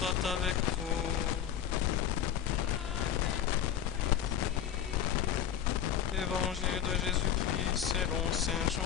soit avec vous. Évangile de Jésus-Christ selon Saint Jean.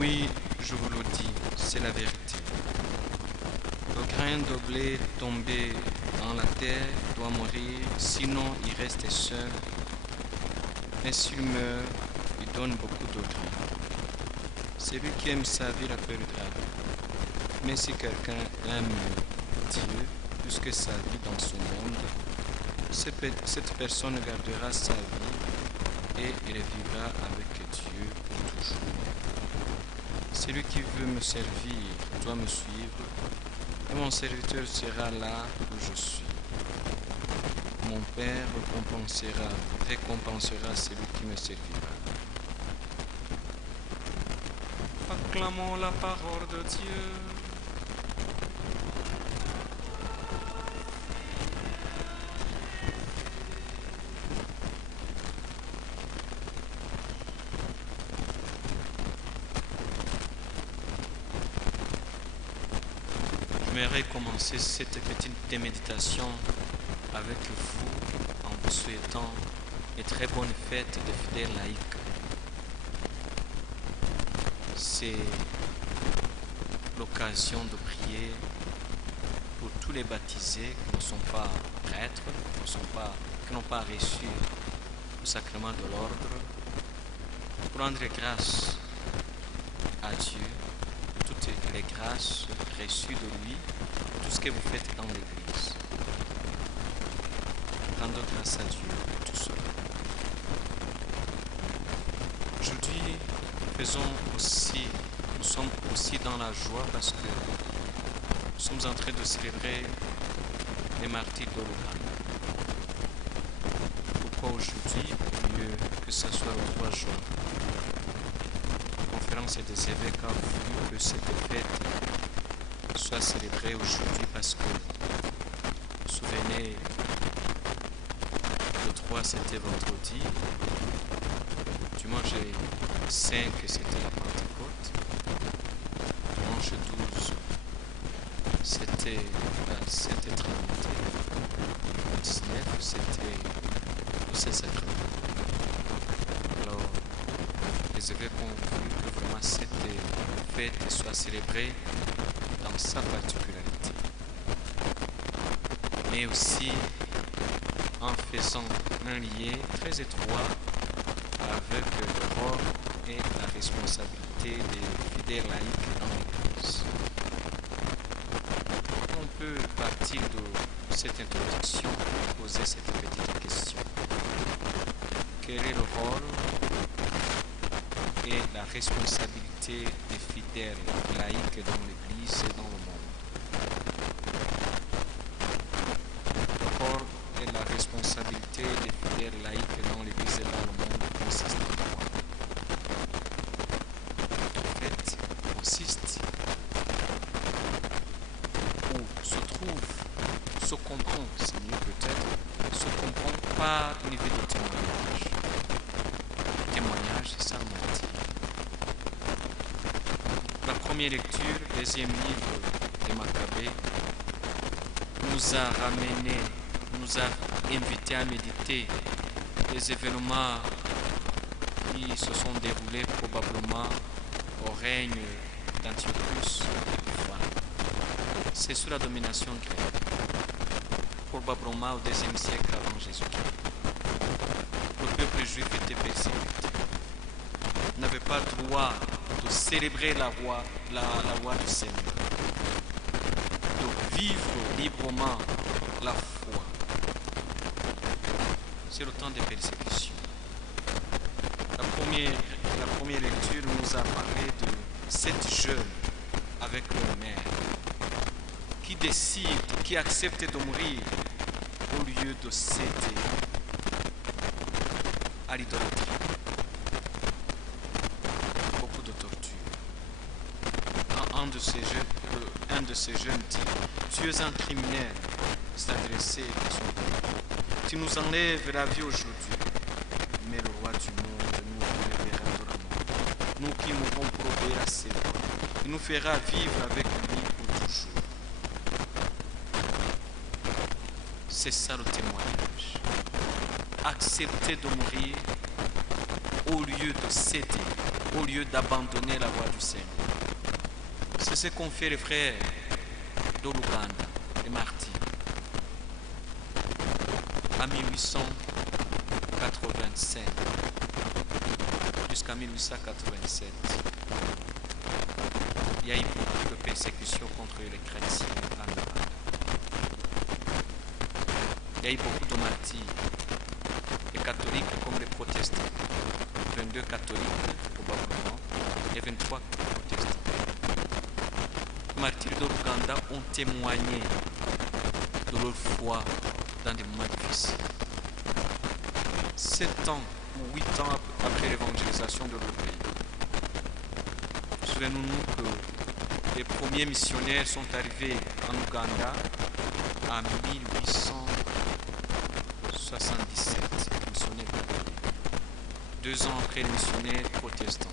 Oui, je vous le dis, c'est la vérité. Le grain de blé tombé dans la terre doit mourir, sinon il reste seul. Mais s'il meurt, il donne beaucoup de grains. Celui qui aime sa vie la perdra. Mais si quelqu'un aime Dieu plus que sa vie dans ce monde, cette personne gardera sa vie et il vivra avec Dieu pour toujours. Celui qui veut me servir doit me suivre, et mon serviteur sera là où je suis. Mon Père récompensera celui qui me servira. Acclamons la parole de Dieu. J'aimerais commencer cette petite méditation avec vous en vous souhaitant une très bonne fête de fidèles laïcs. C'est l'occasion de prier pour tous les baptisés qui ne sont pas prêtres, qui n'ont pas reçu le sacrement de l'ordre, pour rendre grâce à Dieu, toutes les grâces reçues de lui, tout ce que vous faites dans l'Église. Rendre grâce à Dieu pour tout cela. Aujourd'hui, nous sommes aussi dans la joie parce que nous sommes en train de célébrer les martyrs de Lourdes. Pourquoi aujourd'hui, au lieu que ce soit le 3 juin? La conférence des évêques a voulu que cette fête soit célébrée aujourd'hui parce que, vous vous souvenez, le 3 c'était vendredi, dimanche 5 c'était la Pentecôte, dimanche 12 c'était la Sainte Trinité, le 19 c'était le Saint-Sacrement. Alors, les évêques ont voulu que vraiment cette fête soit célébrée dans sa particularité, mais aussi en faisant un lien très étroit avec le rôle et la responsabilité des fidèles laïcs dans l'Église. On peut partir de cette introduction et poser cette petite question. Quel est le rôle et la responsabilité des fidèles laïcs dans l'Église et dans le monde? Le rôle et la responsabilité des fidèles laïcs dans l'Église et dans le monde consiste en quoi? En fait, consiste ou se trouve, se comprend, c'est mieux peut-être, se comprend par une vie de témoignage. Le témoignage, c'est ça le martyr. La première lecture, deuxième livre de Maccabée, nous a invités à méditer les événements qui se sont déroulés probablement au règne d'Antiochus Épiphanes. C'est sous la domination grecque, probablement au IIe siècle avant Jésus-Christ. Le peuple juif était persécuté. Il n'avait pas le droit de célébrer la loi du Seigneur, de vivre librement la foi. C'est le temps des persécutions. La la première lecture nous a parlé de 7 jeunes avec leur mère qui décident, qui acceptent de mourir au lieu de céder à l'idolâtrie. Beaucoup de torture. Un de ces jeunes dit: tu es un criminel, s'adresser à son père. Tu nous enlèves la vie aujourd'hui, mais le roi du monde nous relèvera de la mort. Nous qui mourrons pour obéir à ses lois, il nous fera vivre avec lui pour toujours. C'est ça le témoignage. Accepter de mourir au lieu de céder, au lieu d'abandonner la voie du Seigneur. C'est ce qu'ont fait les frères de l'Ouganda, les martyrs, à 1885 jusqu'à 1887. Il y a eu beaucoup de persécutions contre les chrétiens en Ouganda. Il y a eu beaucoup de martyrs, les catholiques comme les protestants. 22 catholiques probablement et 23 protestants. Les martyrs de l'Ouganda ont témoigné de leur foi dans des moments difficiles. 7 ans ou 8 ans après l'évangélisation de leur pays. Souvenons-nous que les premiers missionnaires sont arrivés en Ouganda en 1877. Missionnaires catholiques. 2 ans après les missionnaires protestants.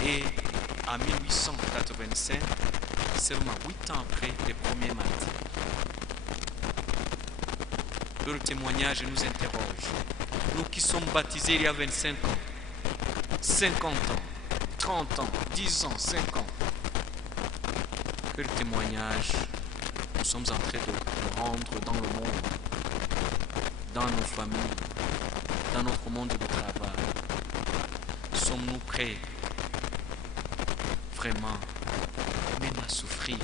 Et en 1885, seulement 8 ans après les premiers martyrs. Leur témoignage nous interroge. Nous qui sommes baptisés il y a 25 ans, 50 ans, 30 ans, 10 ans, 5 ans. Quel témoignage nous sommes en train de rendre dans le monde, dans nos familles, dans notre monde de travail. Sommes-nous prêts vraiment même à souffrir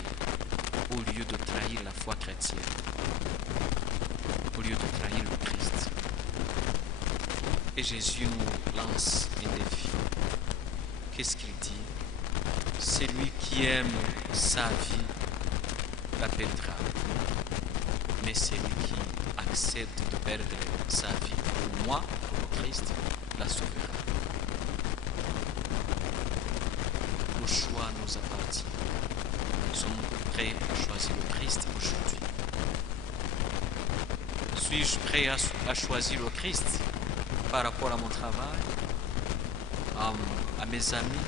au lieu de trahir la foi chrétienne, au lieu de trahir le Christ? Et Jésus nous lance un défi. Qu'est-ce qu'il dit? Celui qui aime sa vie la perdra, mais celui qui accepte de perdre sa vie pour moi, pour le Christ, la sauvera. Le choix nous appartient. Sommes-nous prêts à choisir le Christ aujourd'hui? Suis-je prêt à choisir le Christ par rapport à mon travail, à mes amis?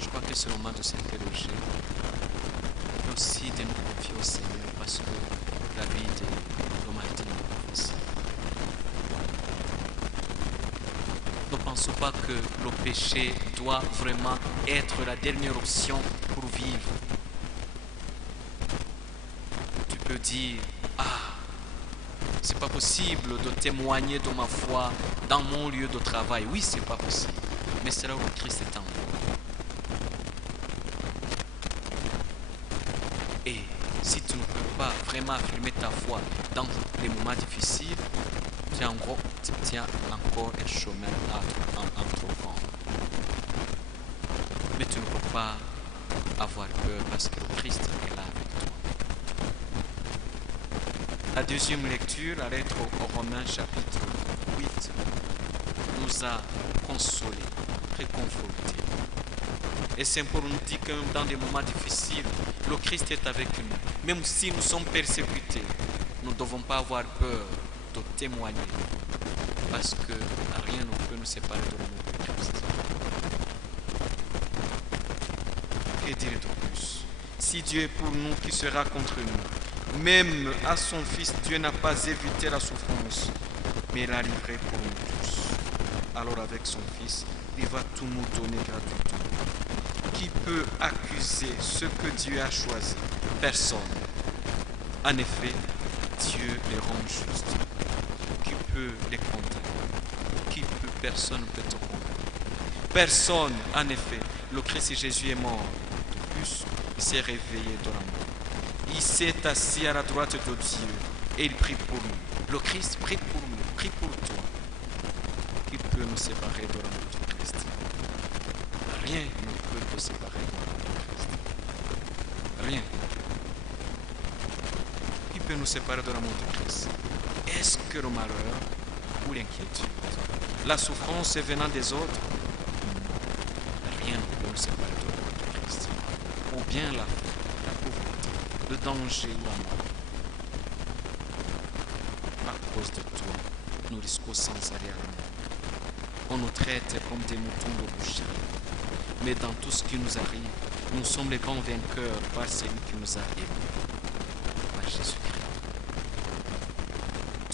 Je crois que c'est le moment de s'interroger, mais aussi de nous confier au Seigneur, parce que la vie de l'humanité n'est pas facile. Ne pensons pas que le péché doit vraiment être la dernière option pour vivre. Tu peux dire: ah, c'est pas possible de témoigner de ma foi dans mon lieu de travail. Oui, c'est pas possible, mais c'est là où le Christ est en moi. Et si tu ne peux pas vraiment affirmer ta foi dans les moments difficiles, tu tiens encore un chemin à entreprendre. Mais tu ne peux pas avoir peur parce que le Christ est là avec toi. La deuxième lecture, la lettre aux Romains chapitre 8, nous a consolés, réconfortés. Et c'est pour nous dire que même dans des moments difficiles, le Christ est avec nous. Même si nous sommes persécutés, nous ne devons pas avoir peur de témoigner. Parce que rien ne peut nous séparer de l'amour de Christ. Que dire de plus? Si Dieu est pour nous, qui sera contre nous? Même à son Fils, Dieu n'a pas évité la souffrance, mais l'a livré pour nous tous. Alors avec son Fils, il va tout nous donner gratuitement. Qui peut accuser ce que Dieu a choisi? Personne. En effet, Dieu les rend justes. Qui peut les condamner? Personne ne peut te condamner. Personne, en effet. Le Christ Jésus est mort. De plus, il s'est réveillé de la mort. Il s'est assis à la droite de Dieu et il prie pour nous. Le Christ prie pour prie pour toi. Qui peut nous séparer de l'amour du Christ? Rien ne peut te séparer de l'amour du Christ. Rien. Qui peut nous séparer de l'amour du Christ? Est-ce que le malheur ou l'inquiétude, la souffrance venant des autres? Rien ne peut nous séparer de l'amour du Christ. Ou bien la pauvreté, le danger ou la mort. À cause de toi, nous risquons sans arrêt à la mort. On nous traite comme des moutons de boucherie. Mais dans tout ce qui nous arrive, nous sommes les grands vainqueurs par celui qui nous a aimés, par Jésus-Christ.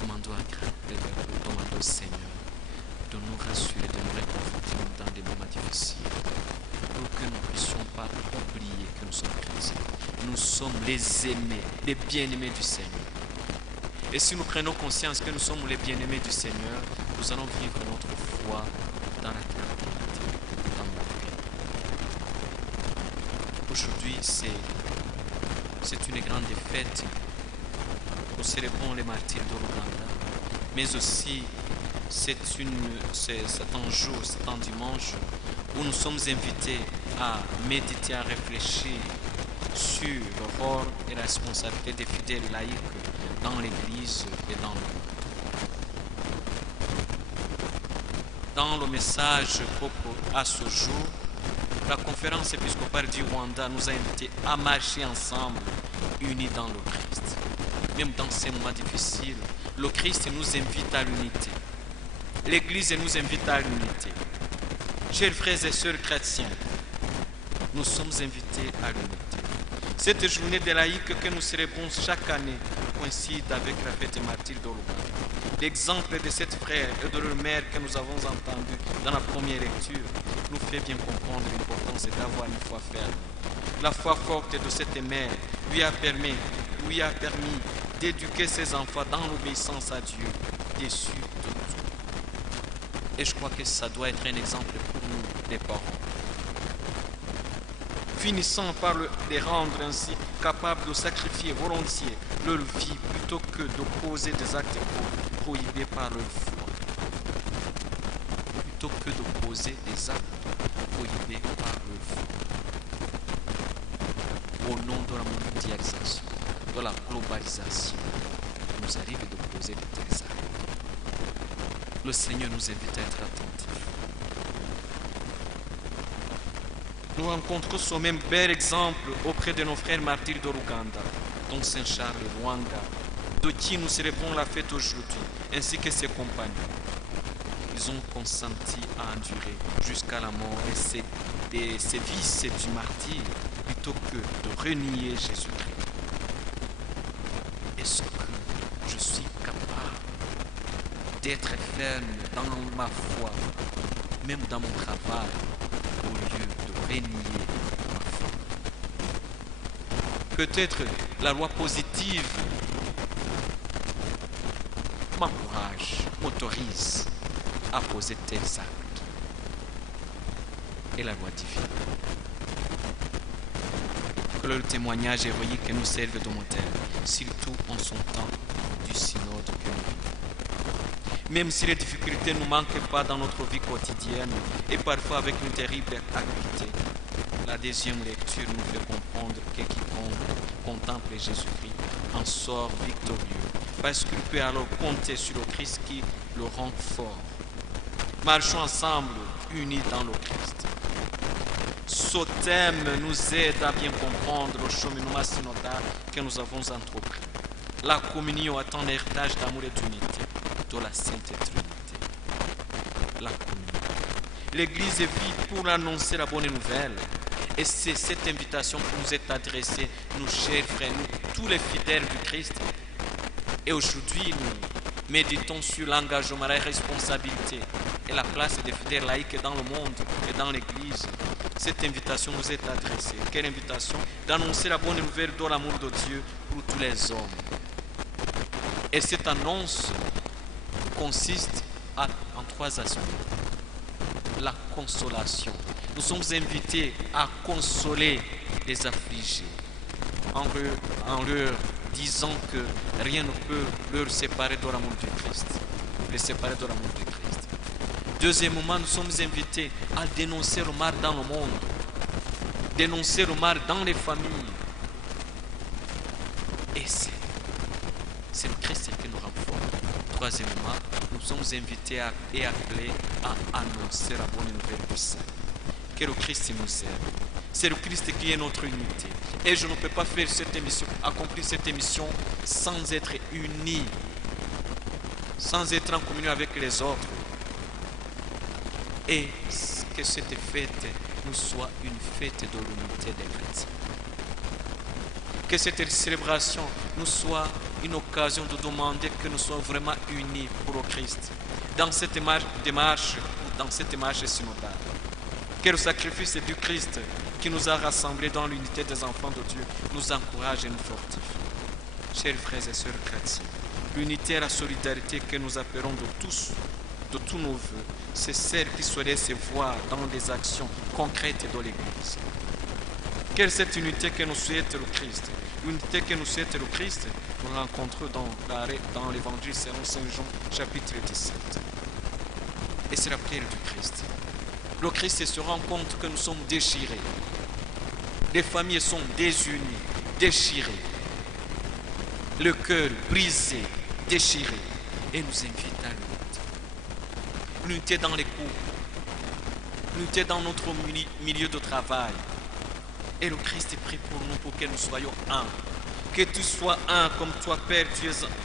Demandons au Seigneur de nous rassurer, de nous réconforter dans des moments difficiles, pour que nous ne puissions pas oublier que nous sommes chrétiens. Nous sommes les aimés, les bien-aimés du Seigneur. Et si nous prenons conscience que nous sommes les bien-aimés du Seigneur, nous allons vivre notre foi dans la clarté, dans notre vie. Aujourd'hui, c'est une grande fête. Nous célébrons les martyrs de l'Ouganda, mais aussi c'est un jour, c'est un dimanche où nous sommes invités à méditer, à réfléchir sur le rôle et la responsabilité des fidèles laïcs dans l'Église et dans le monde. Dans le message propre à ce jour, la conférence épiscopale du Rwanda nous a invités à marcher ensemble, unis dans le Christ. Même dans ces moments difficiles, le Christ nous invite à l'unité. L'Église nous invite à l'unité. Chers frères et sœurs chrétiens, nous sommes invités à l'unité. Cette journée des laïcs que nous célébrons chaque année coïncide avec la fête des martyrs de l'Ouganda. L'exemple de cette frère et de leur mère que nous avons entendu dans la première lecture nous fait bien comprendre l'importance d'avoir une foi ferme. La foi forte de cette mère lui a permis d'éduquer ses enfants dans l'obéissance à Dieu, déçus de tout. Et je crois que ça doit être un exemple pour nous, les parents. Finissant par les rendre ainsi capables de sacrifier volontiers leur vie plutôt que de poser des actes prohibés par leur foi. Plutôt que de poser des actes prohibés par leur foi. Au nom de la mondialisation, de la globalisation, il nous arrive de poser de tels actes. Le Seigneur nous invite à être attentifs. Nous rencontrons ce même bel exemple auprès de nos frères martyrs de l'Ouganda, dont Saint Charles Rwanga, de qui nous célébrons la fête aujourd'hui, ainsi que ses compagnons. Ils ont consenti à endurer jusqu'à la mort et ces vices du martyr plutôt que de renier Jésus-Christ. Est-ce que je suis capable d'être ferme dans ma foi, même dans mon travail, au lieu de renier ma foi? Peut-être la loi positive m'encourage, m'autorise à poser tels actes. Et la loi divine. Que le témoignage héroïque nous serve de modèle, surtout en son temps du synode que nous vivons. Même si les difficultés ne nous manquent pas dans notre vie quotidienne et parfois avec une terrible acuité, la deuxième lecture nous fait comprendre que quiconque contemple Jésus-Christ en sort victorieux, parce qu'il peut alors compter sur le Christ qui le rend fort. Marchons ensemble, unis dans le Christ. Ce thème nous aide à bien comprendre le cheminement synodal que nous avons entrepris. La communion est un héritage d'amour et d'unité de la Sainte Trinité. La communion. L'Église vit pour annoncer la bonne nouvelle. Et c'est cette invitation qui nous est adressée, nous chers frères, nous, tous les fidèles du Christ. Et aujourd'hui, nous méditons sur l'engagement, la responsabilité et la place des fidèles laïcs dans le monde et dans l'Église. Cette invitation nous est adressée. Quelle invitation? D'annoncer la bonne nouvelle de l'amour de Dieu pour tous les hommes. Et cette annonce consiste en trois aspects. La consolation. Nous sommes invités à consoler les affligés en leur disant que rien ne peut leur séparer de l'amour du Christ. les séparer de l'amour de Christ. Deuxièmement, nous sommes invités à dénoncer le mal dans le monde, dénoncer le mal dans les familles. Et c'est le Christ qui nous rend forts. Troisièmement, nous sommes invités et appelés à annoncer la bonne nouvelle du salut. Que le Christ nous serve. C'est le Christ qui est notre unité. Et je ne peux pas faire cette émission, accomplir cette émission sans être uni, sans être en communion avec les autres. Et que cette fête nous soit une fête de l'unité des chrétiens. Que cette célébration nous soit une occasion de demander que nous soyons vraiment unis pour le Christ. Dans cette démarche synodale. Que le sacrifice du Christ qui nous a rassemblés dans l'unité des enfants de Dieu nous encourage et nous fortifie. Chers frères et sœurs chrétiens, l'unité et la solidarité que nous appelons de tous nos voeux, c'est celle qui saurait se voir dans des actions concrètes de l'Église. Quelle est cette unité que nous souhaite le Christ? L'unité que nous souhaite le Christ, nous rencontrons dans l'Évangile selon Saint Jean, chapitre 17. Et c'est la prière du Christ. Le Christ se rend compte que nous sommes déchirés. Les familles sont désunies, déchirées. Le cœur brisé, déchiré. Et nous invite à l'unité. L'unité dans les cours. L'unité dans notre milieu de travail. Et le Christ prie pour nous pour que nous soyons un. Que tu sois un comme toi, Père,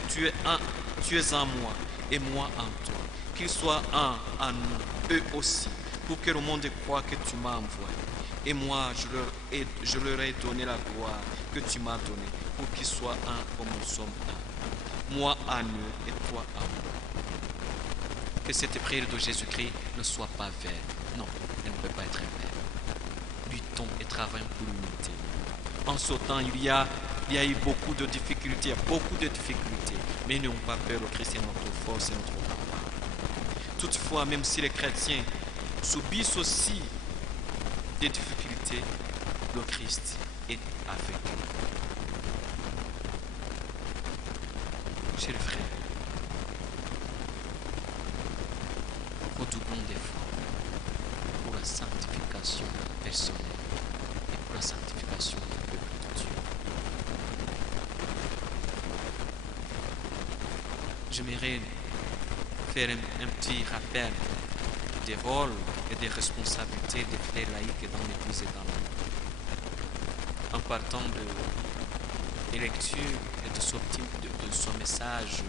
tu es en moi et moi en toi. Qu'ils soient un en nous, eux aussi, pour que le monde croie que tu m'as envoyé. Et moi, je leur ai donné la gloire que tu m'as donnée, pour qu'ils soient un comme nous sommes un. Moi en eux et toi en moi. Que cette prière de Jésus-Christ ne soit pas vaine. Non, elle ne peut pas être vaine. Luttons et travaillons pour l'unité. En ce temps, il y a eu beaucoup de difficultés, mais n'ayons pas peur, le Christ est notre force et notre rempart. Toutefois, même si les chrétiens subissent aussi des difficultés, le Christ est avec eux. Chers frères, redoublons d'efforts pour la sanctification personnelle et pour la sanctification du peuple de Dieu. J'aimerais faire un petit rappel des rôles et des responsabilités des frères laïcs dans l'Église et dans le monde. En partant des lectures et de son message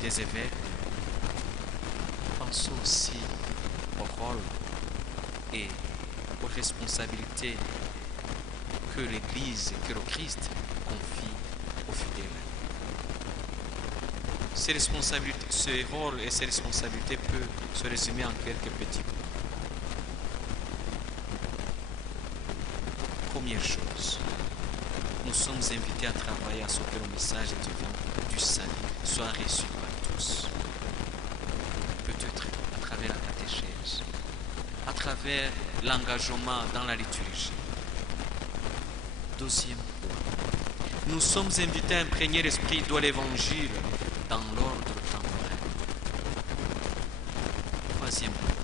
des évêques, pensons aussi au rôle et aux responsabilités que l'Église et que le Christ confie aux fidèles. Ces rôles et ces responsabilités peuvent se résumer en quelques petits points. Première chose, nous sommes invités à travailler à ce que le message divin du salut soit reçu par tous. Peut-être à travers la catéchèse, à travers l'engagement dans la liturgie. Deuxième point, nous sommes invités à imprégner l'esprit de l'Évangile dans l'ordre temporel. Troisième point,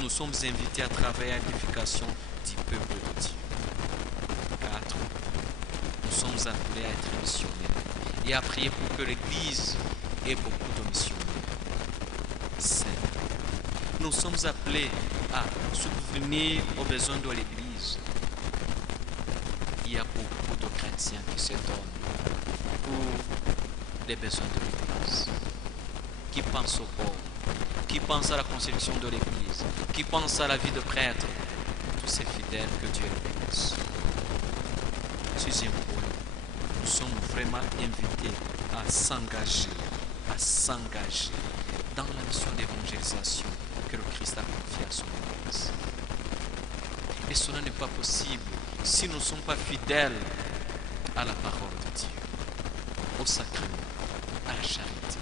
nous sommes invités à travailler à l'édification du peuple de Dieu. 4. Nous sommes appelés à être missionnaires et à prier pour que l'Église ait beaucoup de missionnaires. 5. Nous sommes appelés à subvenir aux besoins de l'Église. Il y a beaucoup de chrétiens qui se donnent pour les besoins de l'Église, qui pensent aux pauvres, qui pensent à la construction de l'Église, qui pensent à la vie de prêtre, tous ces fidèles que Dieu les bénisse. Sixième point, nous sommes vraiment invités à s'engager dans la mission d'évangélisation que le Christ a confiée à son Église. Et cela n'est pas possible si nous ne sommes pas fidèles à la parole de Dieu, au sacrement, à la charité,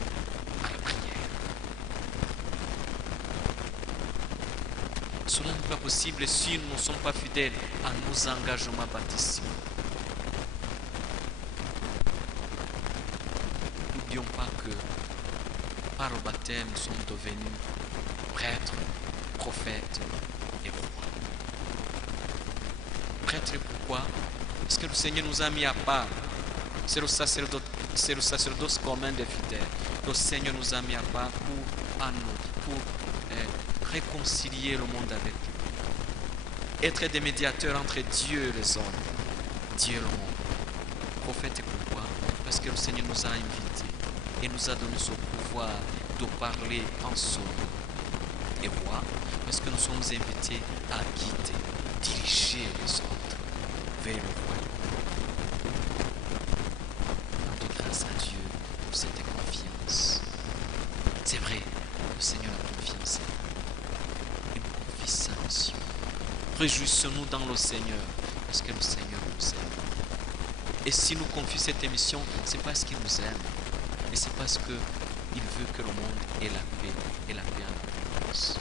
à la prière. Cela n'est pas possible si nous ne sommes pas fidèles à nos engagements baptismaux. n'oublions pas que par le baptême, nous sommes devenus prêtres, prophètes et rois. Prêtres, pourquoi? Parce que le Seigneur nous a mis à part. C'est le sacerdoce commun des fidèles. Le Seigneur nous a mis à part pour réconcilier le monde avec lui. Être des médiateurs entre Dieu et les hommes, Dieu et le monde. Prophète, pourquoi? Parce que le Seigneur nous a invités et nous a donné ce pouvoir de parler en son nom. Et roi, parce que nous sommes invités à guider, diriger les autres vers le royaume. Rendons grâce à Dieu pour cette confiance. C'est vrai, le Seigneur a confiance en nous. Il nous confie sa mission. Réjouissons-nous dans le Seigneur, parce que le Seigneur nous aime. Et s'il nous confie cette émission, c'est parce qu'il nous aime. Et c'est parce qu'il veut que le monde ait la paix et la paix en abondance.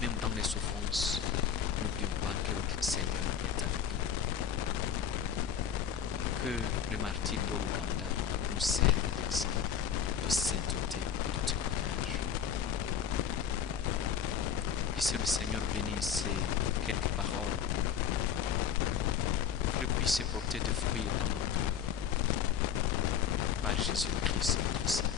Même dans les souffrances, n'oublions pas que le Seigneur est avec nous. Que le martyr de l'Ouganda nous serve d'exemple de sainteté, de témoignage. Et si le Seigneur bénit ces quelques paroles, que puisse porter de fruits dans nos vies. Par Jésus-Christ, notre Seigneur.